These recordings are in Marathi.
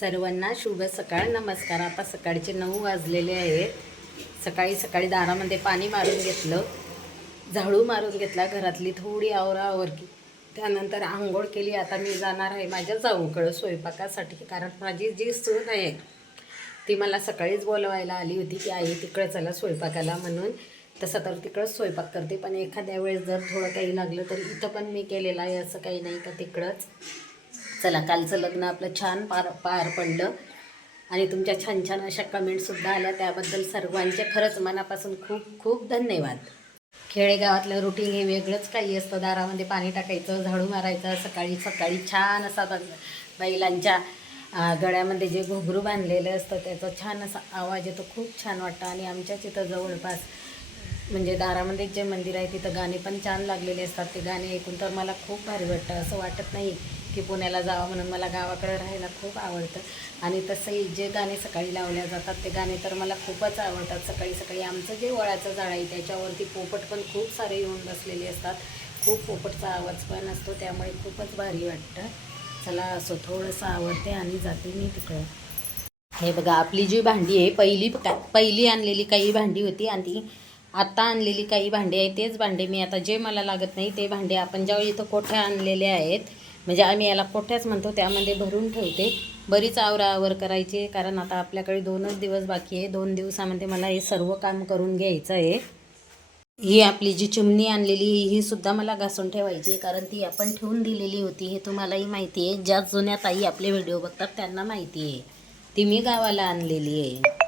सर्वांना शुभ सकाळ. नमस्कार. आता सकाळचे 9 वाजलेले आहेत. सकाळी दारामध्ये पाणी मारून घेतलं, झाडू मारून घेतला, घरातली थोडी आवराआवर की त्यानंतर आंघोळ केली. आता मी जाणार आहे माझ्या जाऊकडं स्वयंपाकासाठी, कारण माझी जी सून आहे ती मला सकाळीच बोलवायला आली होती की आई तिकडं चला स्वयंपाकाला म्हणून. तसं तर तिकडंच स्वयंपाक करते, पण एखाद्या वेळेस जर थोडं काही लागलं तर इथं पण मी केलेलं आहे, असं काही नाही का तिकडंच. चला, कालचं लग्न आपलं छान पार पडलं आणि तुमच्या छान छान अशा कमेंटसुद्धा आल्या, त्याबद्दल सर्वांचे खरंच मनापासून खूप खूप धन्यवाद. खेडेगावातलं रुटीन हे वेगळंच काही असतं. दारामध्ये पाणी टाकायचं, झाडू मारायचं, सकाळी छान असा बैलांच्या गळ्यामध्ये जे घुंगरू बांधलेलं असतं त्याचा छान असा आवाज येतो, खूप छान वाटतं. आणि आमच्याच इथं जवळपास म्हणजे दारामध्ये जे मंदिर आहे तिथं गाणे पण छान लागलेले असतात. ते गाणे ऐकून तर मला खूप भारी वाटतं. असं वाटत नाही की पुण्याला जावं, म्हणून मला गावाकडे राहायला खूप आवडतं. आणि तसंही जे गाणे सकाळी लावल्या जातात ते गाणे तर मला खूपच आवडतात. सकाळी आमचं जे वळाचं झाड आहे त्याच्यावरती पोपट पण खूप सारे येऊन बसलेले असतात. खूप पोपटचा आवाज पण असतो, त्यामुळे खूपच भारी वाटतं. चला, असं थोडंसं आवडते आणि जाते मी तिकडं. हे बघा, आपली जी भांडी आहे पहिली आणलेली काही भांडी होती आणि ती आता आणलेली काही भांडी आहे. तेच भांडे मी आता जे मला लागत नाही ते भांडे आपण ज्यावेळी इथं कोठ्या आणलेले आहेत, म्हणजे आम्ही याला कोठ्याच म्हणतो, त्यामध्ये भरून ठेवते. बरीच आवराआवर करायची, कारण आता आपल्याकडे 2च दिवस बाकी आहे. 2 दिवसामध्ये मला हे सर्व काम करून घ्यायचं आहे. ही आपली जी चिमणी आणलेली ही सुद्धा मला घासून ठेवायची आहे, कारण ती आपण ठेवून दिलेली होती. हे तुम्हालाही माहिती आहे, ज्या जुन्या ताई आपले व्हिडिओ बघतात त्यांना माहिती आहे. ती मी गावाला आणलेली आहे.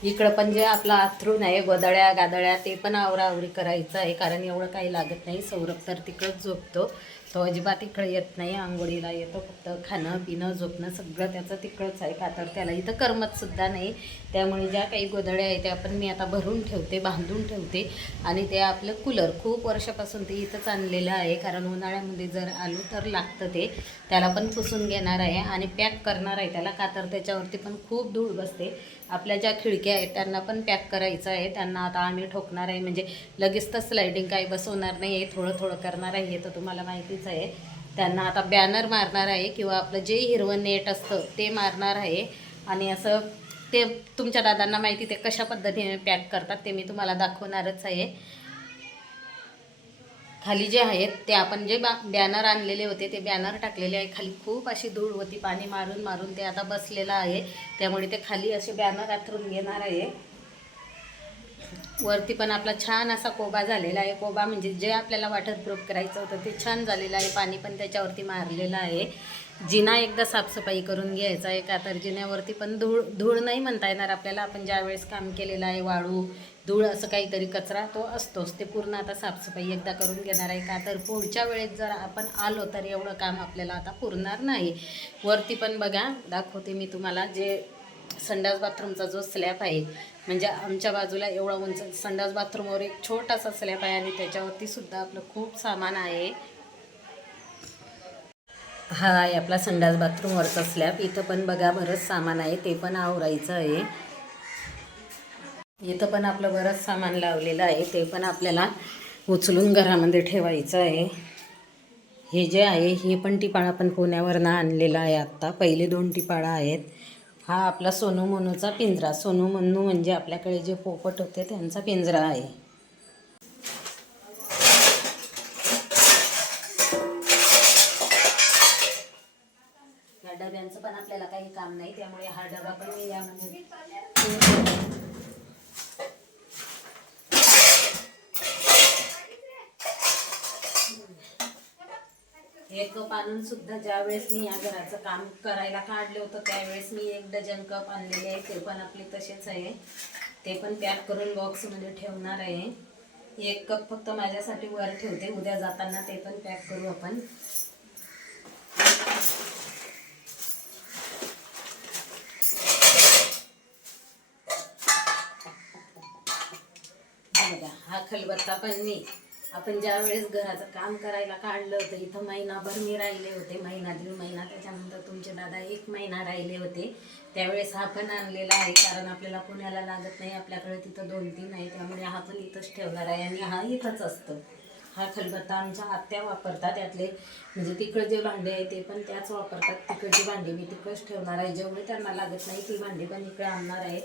इकडं पण जे आपला अंथरूण आहे, गोधड्या गादड्या ते पण आवराआवरी करायचं आहे, कारण एवढं काही लागत नाही. सौरभ तर तिकडंच झोपतो, तो अजिबात इकडं येत नाही. आंघोळीला येतो फक्त, खाणं पिणं झोपणं सगळं त्याचं तिकडंच आहे, का तर त्याला इथं करमतसुद्धा नाही. त्यामुळे ज्या काही गोधड्या आहेत त्या पण मी आता भरून ठेवते, बांधून ठेवते. आणि ते आपलं कूलर खूप वर्षापासून ते इथंच आणलेलं आहे, कारण उन्हाळ्यामध्ये जर आलो तर लागतं ते. त्याला पण पुसून घेणार आहे आणि पॅक करणार आहे त्याला, का तर त्याच्यावरती पण खूप धूळ बसते. आपल्या ज्या खिडक्या आहेत त्यांना पण पॅक करायचं आहे. त्यांना आता आम्ही ठोकणार आहे, म्हणजे लगेच तर स्लायडिंग काही बसवणार नाही आहे, थोडं थोडं करणार आहे, हे तर तुम्हाला माहितीच आहे. त्यांना आता बॅनर मारणार आहे, किंवा आपलं जे हिरवं नेट असतं ते मारणार आहे. आणि असं ते तुमच्या दादांना माहिती ते कशा पद्धतीने पॅक करतात ते मी तुम्हाला दाखवणारच आहे. खाली जे आहेत ते आपण जे बॅनर आणलेले होते ते बॅनर टाकलेले आहे. खाली खूप अशी धूळ होती, पाणी मारून मारून ते आता बसलेलं आहे, त्यामुळे ते खाली असे बॅनर आथरून घेणार आहे. वरती पण आपला छान असा कोबा झालेला आहे. कोबा म्हणजे जे आपल्याला वॉटरप्रूफ करायचं होतं ते छान झालेलं आहे. पाणी पण त्याच्यावरती मारलेलं आहे. जिना एकदा साफसफाई करून घ्यायचा आहे, का तर जिन्यावरती पण धूळ नाही म्हणता येणार आपल्याला. आपण ज्या वेळेस काम केलेलं आहे, वाळू धूळ असं काहीतरी कचरा तो असतोच, ते पूर्ण आता साफसफाई एकदा करून घेणार आहे, का तर पुढच्या वेळेस जर आपण आलो तर एवढं काम आपल्याला आता पुरणार नाही. वरती पण बघा, दाखवते मी तुम्हाला, जे संडास बाथरूमचा जो स्लॅब आहे, म्हणजे आमच्या बाजूला एवढा उंच संडास बाथरूमवर एक छोटासा स्लॅब आहे आणि त्याच्यावरती सुद्धा आपलं खूप सामान आहे. हा आहे आपला संडास बाथरूमवरचा स्लॅब. इथं पण बघा बरंच सामान आहे, ते पण आवरायचं आहे. इथं पण आपलं बरंच सामान लावलेलं आहे, ते पण आपल्याला उचलून घरामध्ये ठेवायचं आहे. हे जे आहे हे पण टिपाळ आपण पुण्यावरनं आणलेलं आहे. आत्ता पहिले 2 टिपाळा आहेत. हा आपला सोनू मोनूचा पिंजरा. सोनू मोनू म्हणजे आपल्याकडे जे पोपट होते त्यांचा पिंजरा आहे. या डब्यांचं पण आपल्याला काही काम नाही, त्यामुळे हा डबा पण मी यामध्ये हे कप आणून सुद्धा ज्यावेळेस मी या घराचं काम करायला काढलं होतं त्यावेळेस मी 1 डझन कप आणलेले आहे, ते पण आपले तसेच आहे. ते पण पॅक करून बॉक्समध्ये ठेवणार आहे. 1 कप फक्त माझ्यासाठी वर ठेवते, उद्या जाताना ते पण पॅक करू आपण. बघा, हा खलबत्ता पण मी आपण ज्या वेळेस घराचं काम करायला काढलं होतं, इथं महिनाभर मी राहिले होते, महिना 1.5 महिना, त्याच्यानंतर तुमचे दादा 1 महिना राहिले होते. त्यावेळेस हा पण आणलेला आहे, कारण आपल्याला पुण्याला लागत नाही, आपल्याकडे तिथं 2-3 आहे, त्यामुळे हा पण इथंच ठेवणार आहे आणि हा इथंच असतो. हा खलबत्ता आमच्या आत्या वापरतात. त्यातले म्हणजे तिकडे जे भांडे आहे ते पण त्याच वापरतात. तिकडची भांडी मी तिकडच ठेवणार आहे. जेवढे त्यांना लागत नाही ती भांडी पण इकडे आणणार आहे.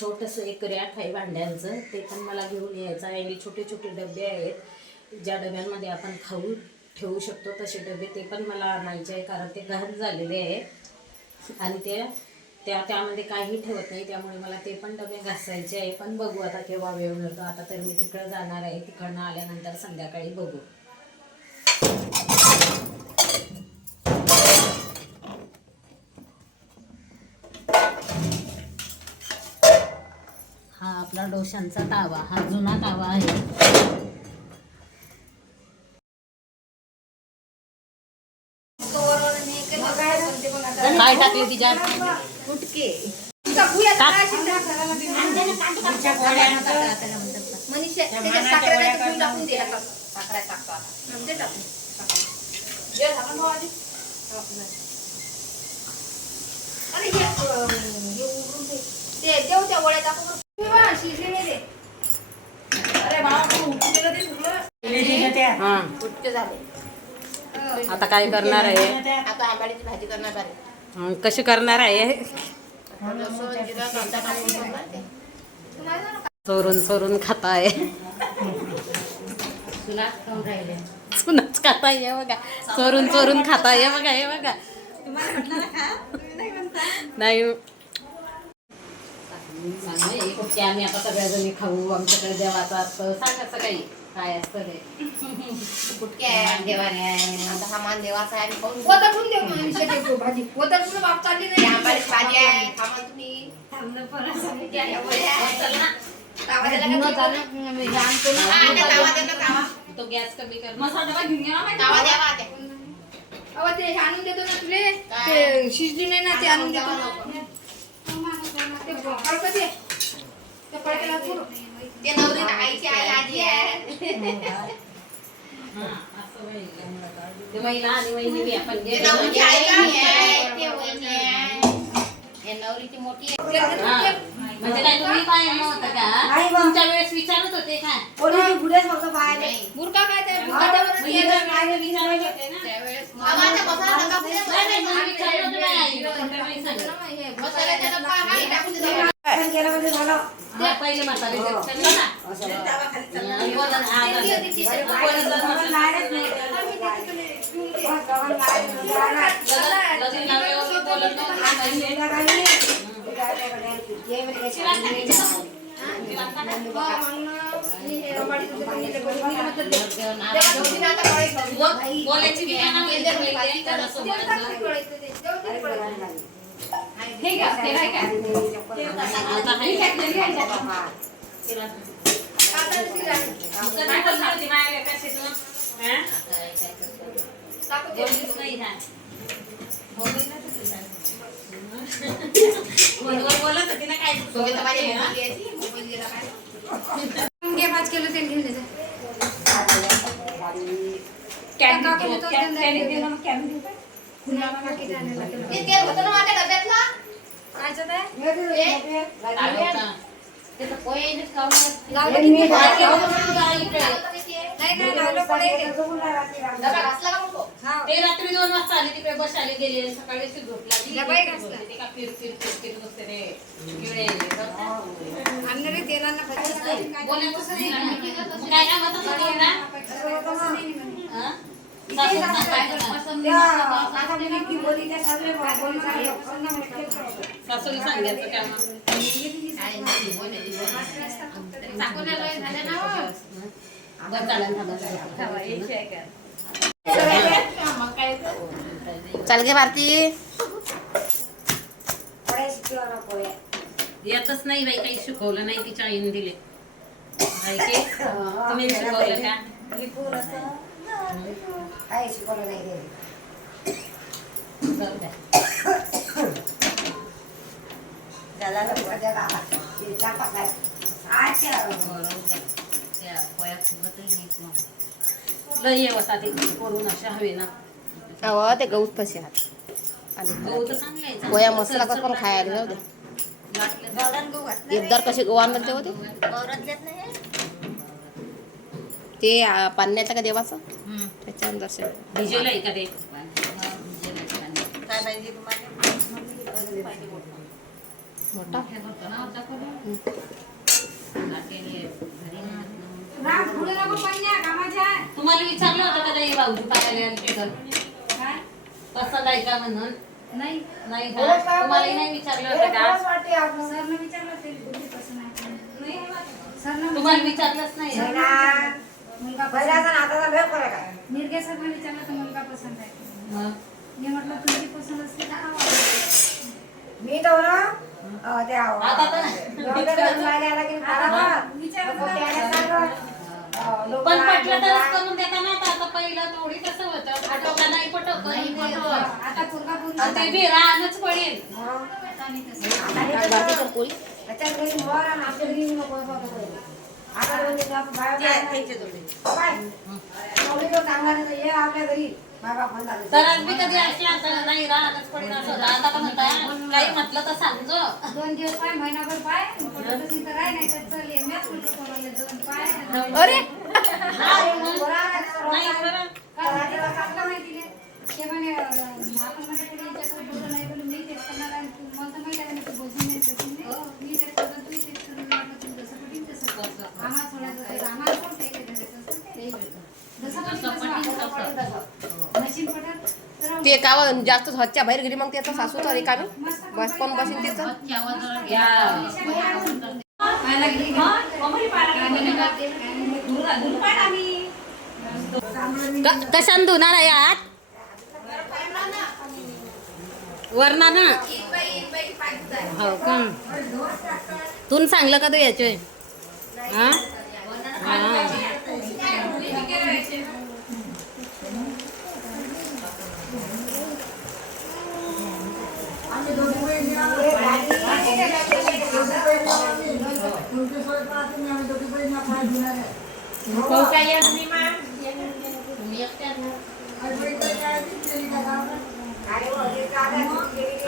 छोटंसं एक रॅक आहे भांड्यांचं, ते पण मला घेऊन यायचं आहे. आणि छोटे छोटे डबे आहेत ज्या डब्यांमध्ये आपण खाऊ ठेवू शकतो तसे डबे, ते पण मला आणायचे आहे. कारण ते घाण झालेले आहे आणि त्यामध्ये काही ठेवत नाही, त्यामुळे मला ते पण डबे घासायचे आहे. पण बघू आता केव्हा वेळ मिळतो. आता तर मी तिकडं जाणार आहे. तिकडनं आल्यानंतर संध्याकाळी बघू. हा आपला डोशांचा तावा, हा जुना तावा आहे. काय टाकले तिच्यात? फुटके आता काय करणार आहे? आता आंबाडीची भाजी करणार आहे. कशी करणार आहे? चोरून खाताय. सुनाच खाताय हे बघा, चोरून खाताय हे बघा, हे बघा. नाही आम्ही आता सगळ्याजणी खाऊ, आमच्याकडे देवाचं असतं. सांगायचं काही काय असतं ते. कुठके आहे देवाने आहे, आता हा मान देवाचा आहे. आंबाडीची भाजी आहे. थांबा तुम्ही. तो गॅस कमी कर. ते आणून देतो ना तुले, ते शिजली नाही ना, ते आणून देतो. ते नवरी आईची आई आजी आहे. महिला आणि वहिनी आपण ते नवरीची आई आहे, ते वहिनी आहे. हे नवरीची मोठी आहे. म्हणजे काय तुम्ही काय नव्हतं का? तुमच्या वेळेस विचारत होते काय? बुरका काय ते पहिले म्हातारे बोलत होती ना काय ते रात्री 2 वाजता आली तिकडे बसायला गेली, सकाळी झोपला सासूला सांगायचं काय चल गे भारती. येतच नाही बाई, काही शिकवलं नाही तिच्या आईने दिले. तुम्ही शिकवलं का? काय शिकवलं नाही. लय असा ते करून अशा हवे ना. अहो ते गहूच तसे गोया मसाला कसं पण खायला जाऊ दे. एकदा कसे गहू आणले होते ते पाण्याचं का देवाचं त्याच्यावर दर्शन. भिजेल आहे का ते? मोठा तुम्हाला विचारलं होतं का नाही भाऊजी पाहायला आले तिथं? पसंत आहे का म्हणून? नाही का? तुम्हाला नाही विचारलं होतं का? तुम्हाला विचारलंच नाही. मग मी तो ना आता तर पण पटलं तरच करून देता ना. आता पहिलं थोडी कसं होतं, पटव का नाही पटव ते बी राहणंच पडेल. आपल्या घरी तर आज मी कधी असला तर नाही राहणंच पडेल असं होतं. आता पण म्हणता काही म्हटलं तर सांगजो. 2 दिवस पाय महिनाभर पाय राय नाही तर चल ये मॅच म्हटलं कोणाला 2 पाय अरे नाही खरं. चांगलं माहिती नाही ते म्हणे आपण म्हणजे पुढे याच्यासोबत बोलू नाही बोलू मी तेच करणार आणि तू मला तर माहिती आहे ना तू बोलून नाही सचिन नाही मी तेच करतो तू तेच करून वाटलं तू जसं पटीन तसं कर आम्हाला सोडायचं ते आम्हाला कोण ते जसं पटीन तसं मशीन पटत तर ते का जास्त हातच्या बाहेर गेली मग त्याचं सासू तर रिकामी बस कोण बसेल तिचं. पाहायला गेली कशान धुणार आहे आत वरणा ना. हो का? तून सांगलं का तू याचे? हा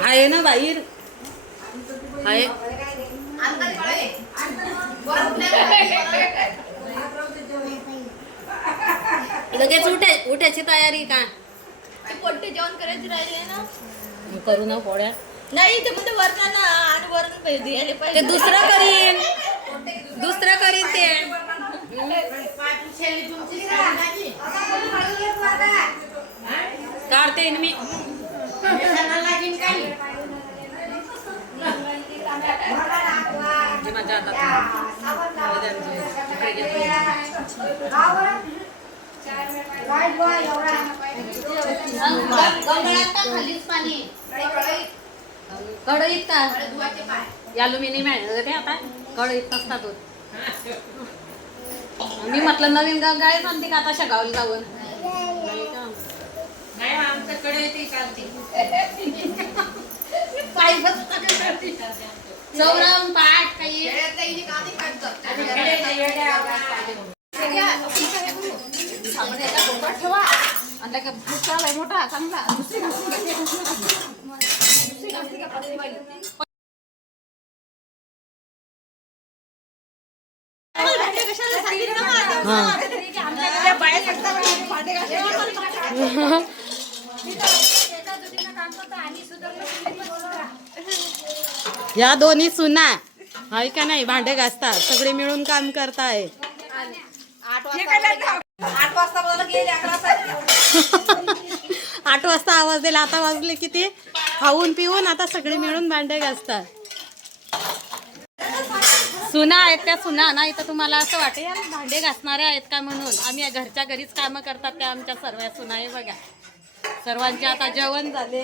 आहे ना बाहेर आहे. लगेच उठायची तयारी का? पोट्टे जेवण करायची राहिली आहे ना. करू ना पोळ्या. नाही ते म्हणजे वरणाला आणि वरण द्यायला ते पाहिजे. दुसरं करीन ते. काढते ना मी. जे माझ्या खालीच पाणी कढईत का ॲल्युमिनियम आहे ते आता कढईत नसतात होत. मी म्हटलं नवीन गाय सांगते का आता शगावली जाऊन चौरावून पाठ काही ठेवा आणि का मोठा चांगला या दोन्ही सुना हाय का नाही भांडे घासतात सगळे मिळून काम करताय. 8 वाजता आवाज दिला आता वाजले किती खाऊन पिऊन आता सगळे मिळून भांडे घासतात. सुना आहेत त्या सुना नाही तर तुम्हाला असं वाटेल भांडे घासणाऱ्या आहेत का म्हणून. आम्ही घरच्या घरीच कामं करतात त्या आमच्या सर्व सुना आहे बघा. सर्वांचे आता जेवण झाले.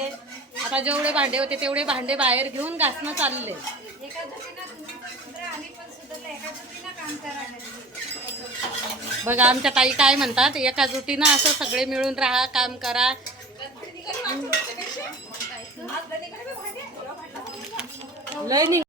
आता जेवढे भांडे होते तेवढे भांडे बाहेर घेऊन घासणं चालले. बघा आमच्या ताई काय म्हणतात एका जुटीनं असं सगळे मिळून राहा काम करा. लय